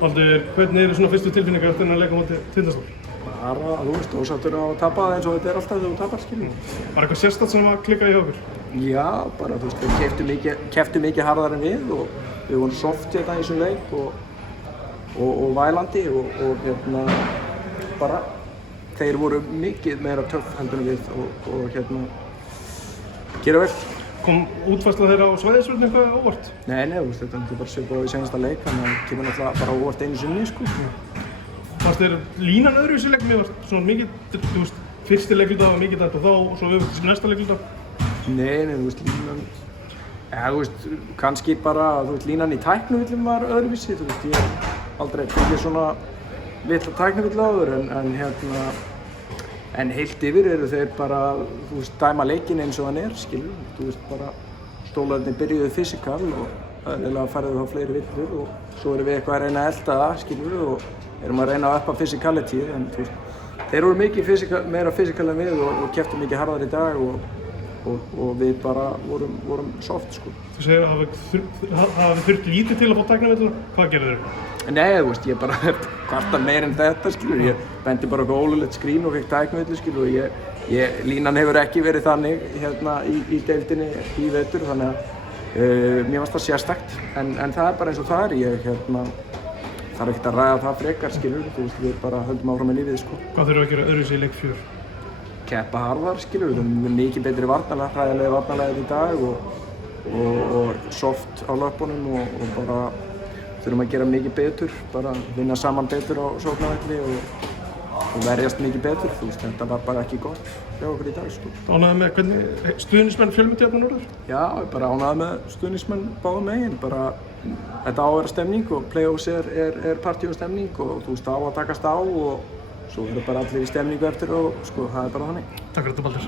Baldur, hvernig eru svona fyrstu tilfinningar eftir að leika móti Tindastól? Bara, þú veist, ósáttur á að tapa eins og þetta er alltaf þegar þú tapar, skiljum. Var eitthvað sérstakt sem að klikka í okkur? Já, bara, þú veist, við keftum mikið harðar en við og við vorum soft hérna í þessum leik og vælandi og hérna, bara, þeir voru mikið meira töff heldur en við og gera vel. Kom útfærsla þeirra á svæðisvörn eitthvað óvart? Nei, þú veist, þetta er bara svipað í seinasta leik, þannig að það kemur náttúrulega bara óvart einu sinni, sko. Fannst þér línan öðru í þessu leik? Mér var svona mikið, þú veist, fyrsti leikluta var mikið dæmt og þá og svo öfugt til næsta leikluta? Nei, þú veist, línan, þú veist, kannski bara, þú veist, línan í tæknivillum var öðruvísi, þú veist, ég hef aldrei fengið svona vitla tæknivill áður en heilt yfir eru þeir bara, þú veist, dæma leikinn eins og hann er, skilur, þú veist, bara stólarnir byrjuðu fysikal og eðlilega færðu þá fleiri villur og svo erum við eitthvað að reyna að elta það, skilur, og erum að reyna að uppa physicality, en þú veist, þeir eru mikið meira fysikal en við og kepptu mikið harðar í dag og við bara vorum soft, sko. Þú segir að hafi þurft lítið til að fá tæknivillur, hvað gerðu þeir? Nei, þú veist, ég bara kvarta meira en þetta, skilur, ég bendi bara okkur ólulegt skrín og fekk tæknivillu, skilur, og línan hefur ekki verið þannig hérna í deildinni í vetur, þannig að mér fannst það sérstakt, en það er bara eins og það er, ég þarf ekkert að ræða það frekar, skilur, þú veist, við bara höldum áfram með lífið, sko. Hvað þurfum við að gera öðruvísi í leik 4? Keppa harðar, skilur, við erum mikið betri varnarlega, hræðilega varnarlega í dag og soft á löpunum og bara þurfum að gera mikið betur, bara vinna saman betur á sóknarvelli og verjast mikið betur, þú veist, þetta var bara ekki gott hjá okkur í dag, sko. Ánægður með hvernig stuðningsmenn fjölmyndi hérna núna? Já, bara ánægður með stuðningsmenn báðum megin, bara þetta á að vera stemning og play-offs er partí og stemning og þú veist, á að takast á og svo eru bara allir í stemningu eftir og sko, það er bara þannig. Takk fyrir þetta, Baldur.